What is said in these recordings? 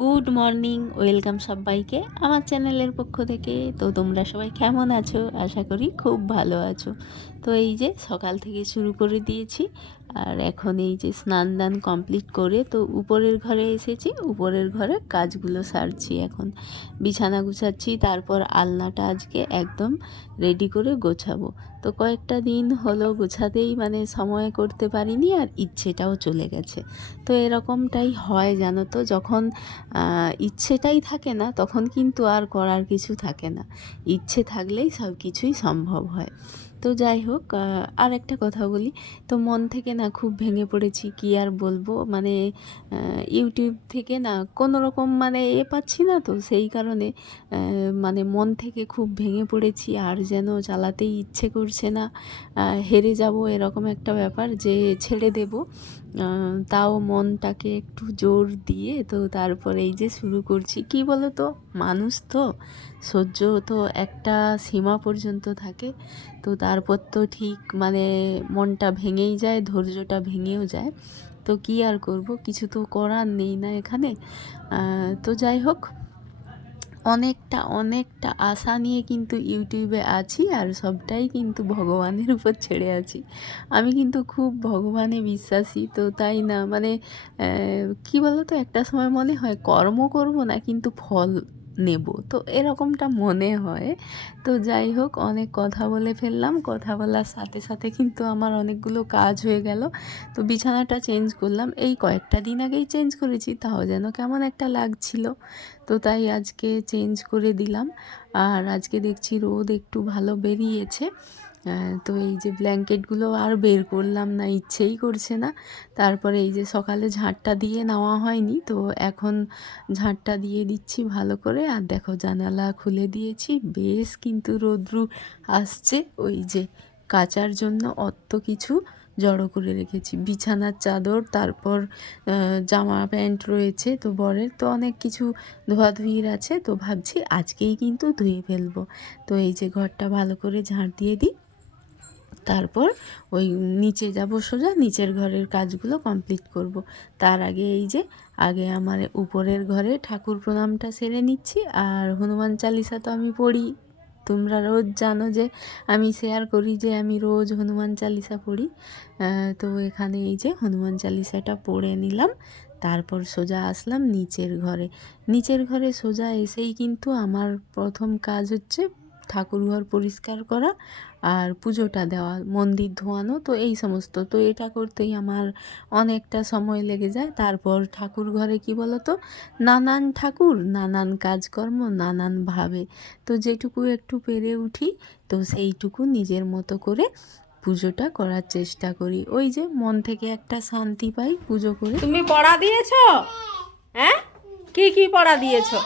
Good morning, welcome সবাইকে আমার চ্যানেলের পক্ষ থেকে। তো তোমরা সবাই কেমন আছো? আশা করি খুব ভালো আছো। তো এই যে সকাল থেকে শুরু করে দিয়েছি, আর এখন এই যে স্নান দান কমপ্লিট করে তো উপরের ঘরে এসেছি। উপরের ঘরে কাজগুলো সারছি, এখন বিছানা গুছাচ্ছি, তারপর আলনাটা আজকে একদম রেডি করে গোছাবো। তো কয়েকটা দিন হলো গোছাতেই মানে সময় করতে পারিনি, আর ইচ্ছেটাও চলে গেছে। তো এরকমটাই হয় জানো তো, যখন ইচ্ছেটাই থাকে না তখন কিন্তু আর করার কিছু থাকে না। ইচ্ছে থাকলেই সব কিছুই সম্ভব হয়। তো যাই হোক, আর একটা কথা বলি, তো মন থেকে না খুব ভেঙে পড়েছি, কি আর বলবো, মানে ইউটিউব থেকে না কোনো রকম মানে পাচ্ছি না, তো সেই কারণে মানে মন থেকে খুব ভেঙে পড়েছি, আর যেন চালাতেই ইচ্ছে করছে না। হেরে যাব এরকম একটা ব্যাপার, যে ছেড়ে দেব। তাও মনটাকে একটু জোর দিয়ে তো তারপরে এই যে শুরু করছি। কি বলো তো, মানুষ তো সহ্য তো একটা সীমা পর্যন্ত থাকে, তো তারপর তো ঠিক মানে মনটা ভেঙেই যায়, ধৈর্যটা ভেঙেও যায়। তো কি আর করব, কিছু তো করার নেই না এখানে। তো যাই হোক, অনেকটা অনেকটা আশা নিয়ে কিন্তু ইউটিউবে আছি, আর সবটাই কিন্তু ভগবানের উপর ছেড়ে আছি। আমি কিন্তু খুব ভগবানে বিশ্বাসী, তো তাই না মানে কী বলো তো, একটা সময় মনে হয় কর্ম করব না কিন্তু ফল নেব, তো এরকমটা মনে হয়। তো যাই হোক, অনেক কথা বলে ফেললাম, কথা বলার সাথে সাথে কিন্তু আমার অনেকগুলো কাজ হয়ে গেল। তো বিছানাটা চেঞ্জ করলাম, এই কয়েকটা দিন আগেই চেঞ্জ করেছি, তাও যেন কেমন একটা লাগছিল। তো তাই আজকে চেঞ্জ করে দিলাম। আর আজকে দেখছি রোদ একটু ভালো বেরিয়েছে। তো এই যে ব্ল্যাঙ্কেটগুলো আর বের করলাম না, ইচ্ছেই করছে না। তারপরে এই যে সকালে ঝাঁটটা দিয়ে নেওয়া হয়নি, তো এখন ঝাঁটটা দিয়ে দিচ্ছি ভালো করে। আর দেখো, জানালা খুলে দিয়েছি, বেশ কিন্তু রোদ্রু আসছে। ওই যে কাচার জন্য অত কিছু জড়ো করে রেখেছি, বিছানার চাদর, তারপর জামা প্যান্ট রয়েছে তো বরের, তো অনেক কিছু ধোয়াধুয়ির আছে, তো ভাবছি আজকেই কিন্তু ধুয়ে ফেলবো। তো এই যে ঘরটা ভালো করে ঝাঁট দিয়ে দিই, তারপর ওই নিচে যাব, সোজা নিচের ঘরের কাজগুলো কমপ্লিট করব। তার আগে এই যে আগে আমার উপরের ঘরে ঠাকুর প্রণামটা সেরে নিচ্ছি। আর হনুমান চালিসা তো আমি পড়ি, তোমরা রোজ জানো যে আমি শেয়ার করি যে আমি রোজ হনুমান চালিসা পড়ি। তো এখানে এই যে হনুমান চালিসাটা পড়ে নিলাম, তারপর সোজা আসলাম নিচের ঘরে। নিচের ঘরে সোজা এসেই কিন্তু আমার প্রথম কাজ হচ্ছে ঠাকুরঘর পরিষ্কার করা আর পুজোটা দেওয়া, মন্দির ধোয়ানো, তো এই সমস্ত। তো এটা করতেই আমার অনেকটা সময় লেগে যায়। তারপর ঠাকুর ঘরে কি বলো তো, নানান ঠাকুর, নানান কাজকর্ম, নানানভাবে, তো যেটুকু একটু পেরে উঠি, তো সেইটুকু নিজের মতো করে পুজোটা করার চেষ্টা করি। ওই যে মন থেকে একটা শান্তি পাই পুজো করে। তুমি পড়া দিয়েছো? হ্যাঁ, কি কি পড়া দিয়েছো?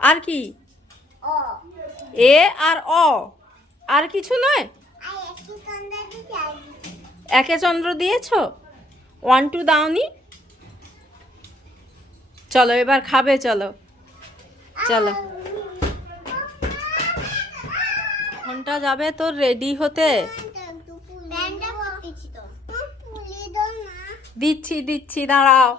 আর কি? এ আর অ, আর কিছু নয়? একে চন্দ্র দিয়েছো? 1 2 দাওনি? চলো এবার খাবে, চলো চলো। ঘন্টা যাবে তোর রেডি হতে। দিচ্ছি দিচ্ছি, দাঁড়াও।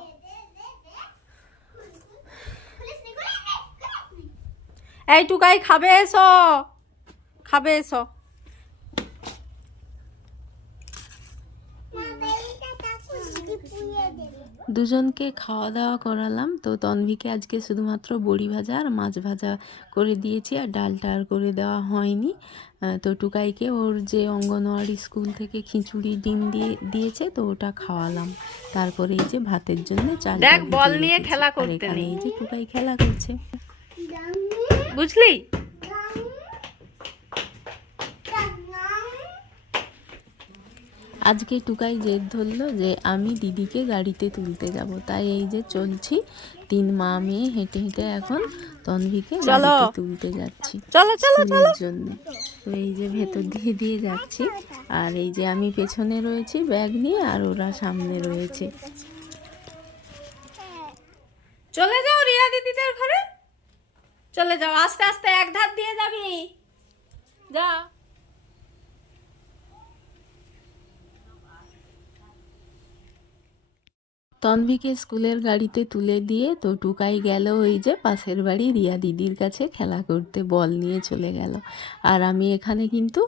এই টুকাই, খাবে এসো, খাবে এসো। দুজনকে খাওয়া দাওয়া করালাম। তো তন্বিকে আজকে শুধুমাত্র বড়ি ভাজা আর মাছ ভাজা করে দিয়েছি, আর ডালটা আর করে দেওয়া হয়নি। তো টুকাইকে ওর যে অঙ্গনওয়াড়ি স্কুল থেকে খিচুড়ি ডিম দিয়েছে, তো ওটা খাওয়ালাম। তারপরে এই যে ভাতের জন্য চালটা দেখ, বল ভিজিয়ে নিয়ে রেখেছি, খেলা আর করতে এখানে নেই, এই যে টুকাই খেলা করছে। বুঝলি? আজকে টুকাই জেদ ধরলো যে আমি দিদিকে গাড়িতে তুলতে যাব, তাই এই যে চলছি, 3 মা মেয়ে হেঁটে হেঁটে এখন তন্বিকে চলো গাড়িতে তুলতে যাচ্ছি চলো চলো স্কুলের চলো। জন্য। তো এই যে ভেতর দিয়ে দিয়ে যাচ্ছি, আর এই যে আমি পেছনে রয়েছি ব্যাগ নিয়ে, আর ওরা সামনে রয়েছে। চলে যাও রিয়া দিদিদের ঘরে, চলে যাও, আস্তে আস্তে এক ধার দিয়ে যাবি, যা। তন্বিকে স্কুলের গাড়িতে তুলে দিয়ে তো টুকাই গেল ওই যে পাশের বাড়ি রিয়া দিদির কাছে খেলা করতে, বল নিয়ে চলে গেল। আর আমি এখানে কিন্তু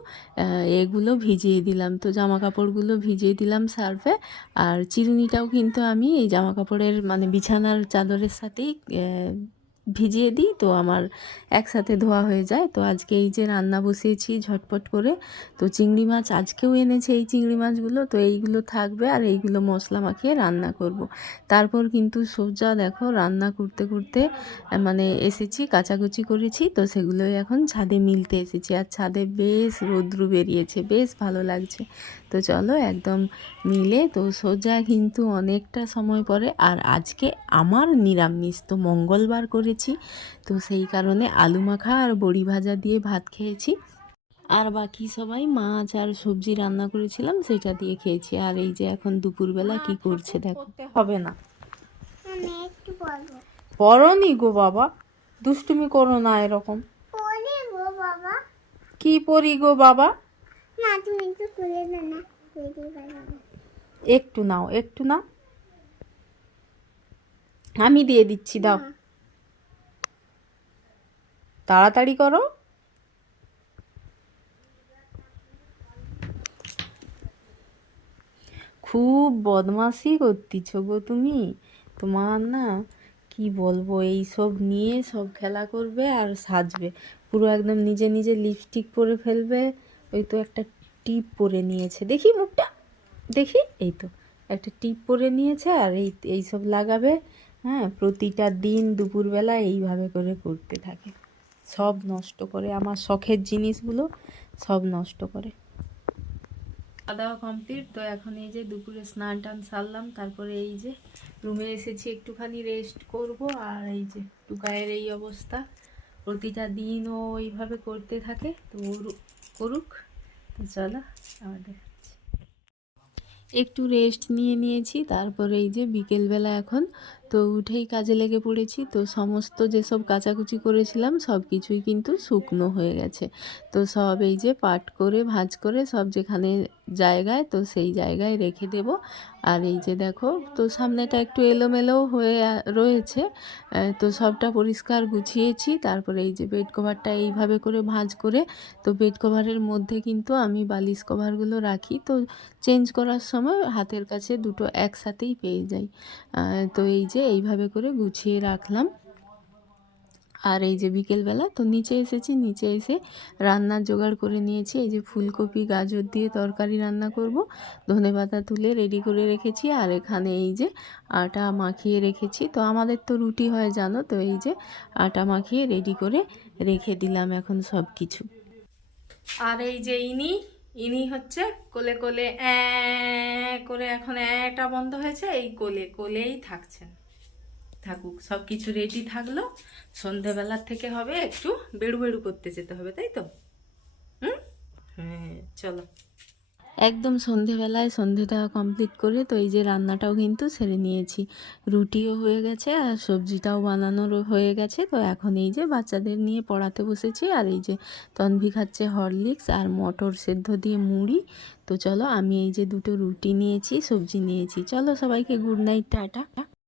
এগুলো ভিজিয়ে দিলাম, তো জামা কাপড়গুলো ভিজিয়ে দিলাম সার্ফে। আর চিরুনিটাও কিন্তু আমি এই জামা কাপড়ের মানে বিছানার চাদরের সাথেই ভিজিয়ে দিই, তো আমার একসাথে ধোয়া হয়ে যায়। তো আজকে এই যে রান্না বসিয়েছি ঝটপট করে। তো চিংড়ি মাছ আজকেও এনেছে, এই চিংড়ি মাছগুলো তো এইগুলো থাকবে আর এইগুলো মশলা মাখিয়ে রান্না করব। তারপর কিন্তু সোজা দেখো রান্না করতে করতে মানে এসেছি, কাচাকুচি করেছি, তো সেগুলোই এখন ছাদে মিলতে এসেছি। আর ছাদে বেশ রৌদ্র বেরিয়েছে, বেশ ভালো লাগছে। তো চলো একদম মিলে তো সোজা কিন্তু অনেকটা সময় পরে। আর আজকে আমার নিরামিষ, তো মঙ্গলবার করেছি, তো সেই কারণে আলু মাখা আর বড়ি ভাজা দিয়ে ভাত খেয়েছি। আর বাকি সবাই মাছ আর সবজি রান্না করেছিলাম সেটা দিয়ে খেয়েছি। আর এই যে এখন দুপুরবেলা কি করছে দেখো। করতে হবে না, পড়নি গো বাবা, দুষ্টুমি করো না এরকম। কি পড়ি গো বাবা? একটু নাও, একটু নাও, আমি দিয়ে দিচ্ছি, দাও তাড়াতাড়ি করো। খুব বদমাশি করতিছ গো তুমি। তোমার না কি বলবো, এই সব নিয়ে সব খেলা করবে আর সাজবে, পুরো একদম নিজে নিজে লিপস্টিক পরে ফেলবে। ওই তো একটা টিপ পরে নিয়েছে, দেখি মুখটা, দেখি, এই তো একটা টিপ পরে নিয়েছে আর এই সব লাগাবে। হ্যাঁ, প্রতিটা দিন দুপুরবেলা এইভাবে করে করতে থাকে, সব নষ্ট করে, আমার শখের জিনিসগুলো সব নষ্ট করে। খাওয়া দাওয়া কমপ্লিট, তো এখন এই যে দুপুরে স্নান টান সারলাম, তারপরে এই যে রুমে এসেছি একটুখানি রেস্ট করব। আর এই যে টুকায়ের এই অবস্থা, প্রতিটা দিন ও এইভাবে করতে থাকে, তো করুক। তো চলো আমাদের একটু রেস্ট নিয়ে নিয়েছি, তারপরে এই যে বিকেলবেলা এখন তো উঠেই কাজে লেগে পড়েছি। তো সমস্ত যেসব কাচাকুচি করেছিলাম সব কিছুই কিন্তু শুকনো হয়ে গেছে, তো সব এই যে পাট করে ভাঁজ করে সব যেখানে জায়গায়, তো সেই জায়গায় রেখে দেব। আর এই যে দেখো, তো সামনেটা একটু এলোমেলো হয়ে রয়েছে, তো সবটা পরিষ্কার গুছিয়েছি। তারপরে এই যে বেড কভারটা এইভাবে করে ভাঁজ করে, তো বেড কভারের মধ্যে কিন্তু আমি বালিশ কভারগুলো রাখি, তো চেঞ্জ করার সময় হাতের কাছে দুটো একসাথেই পেয়ে যাই। তো এই যে এইভাবে করে গুছিয়ে রাখলাম। আর এই যে বিকেলবেলা তো নিচে এসেছি, নিচে এসে রান্নার জোগাড় করে নিয়েছি। এই যে ফুলকপি গাজর দিয়ে তরকারি রান্না করব, ধনেপাতা তুলে রেডি করে রেখেছি। আর এখানে এই যে আটা মাখিয়ে রেখেছি, তো আমাদের তো রুটি হয় জানো, তো এই যে আটা মাখিয়ে রেডি করে রেখে দিলাম এখন সব কিছু। আর এই যে ইনি ইনি হচ্ছে কোলে কোলে করে, এখন এটা বন্ধ হয়েছে, এই কোলে কোলেই থাকছেন, থাকুক, সব কিছু রেডি থাকলো। সন্ধেবেলার থেকে হবে একটু বেড়ু বেড়ু করতে যেতে হবে, তাই তো? হ্যাঁ চলো। একদম সন্ধেবেলায় সন্ধেটা কমপ্লিট করে তো এই যে রান্নাটাও কিন্তু সেরে নিয়েছি, রুটিও হয়ে গেছে আর সবজিটাও বানানোর হয়ে গেছে। তো এখন এই যে বাচ্চাদের নিয়ে পড়াতে বসেছি। আর এই যে তন্বী খাচ্ছে হরলিক্স আর মটর সেদ্ধ দিয়ে মুড়ি। তো চলো আমি এই যে দুটো রুটি নিয়েছি, সবজি নিয়েছি। চলো সবাইকে গুড নাইট, টাটা।